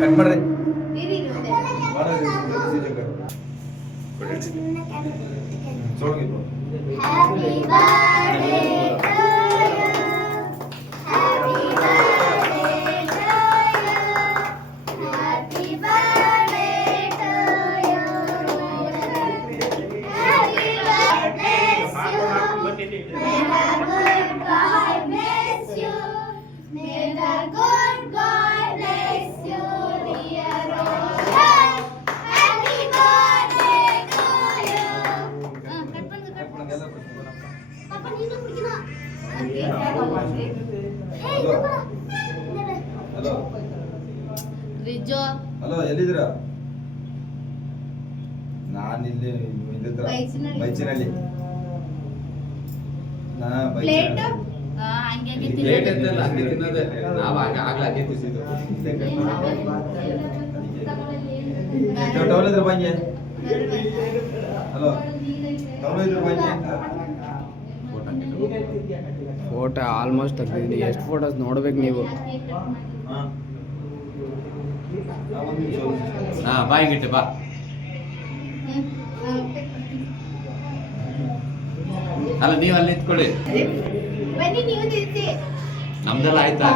Cut ಮಾಡ್ರಿ Happy birthday to you. Happy birthday to you. Happy birthday to you. Happy birthday to you. May the good God bless you. May the good God bless you, dear Rohan. Happy birthday to you. Papa ನೀನು ಕುಡಿನ hello ರಿಜೋ hello ಎಲ್ಲಿದ್ದೀರಾ? ನಾನಿಲ್ಲಿ ಬೈಚಿನಲ್ಲಿ plate ಹಂಗೆ plate ಅಂತಲ್ಲ ಹಂಗೆ ತಿನ್ನೋದೆ ನಾವು ಆಗ್ಲೇ ಹಂಗೆ ತಿನ್ಸಿದ್ದು town ಇದ್ರ ಬಂಗೆ ಹಲೋ ಟೌನ್ ಇದ್ರ ಬಂಗೆ ಫೋಟೋ ಆಲ್ಮೋಸ್ಟ್ ತೆಗ್ದಿದ್ದೀನಿ. ಎಷ್ಟು ಫೋಟೋಸ್ ನೋಡ್ಬೇಕು ನೀವು? ಹಾ ಬಾಯಿಗಿಟ್ಟೆ ಬಾ. ಅಲ್ಲ ನೀವು ಅಲ್ಲಿ ನಿಂತ್ಕೊಳ್ಳಿ, ಬನ್ನಿ ನೀವು ತಿನ್ಸಿ. ನಮ್ದೆಲ್ಲ ಆಯ್ತಾ?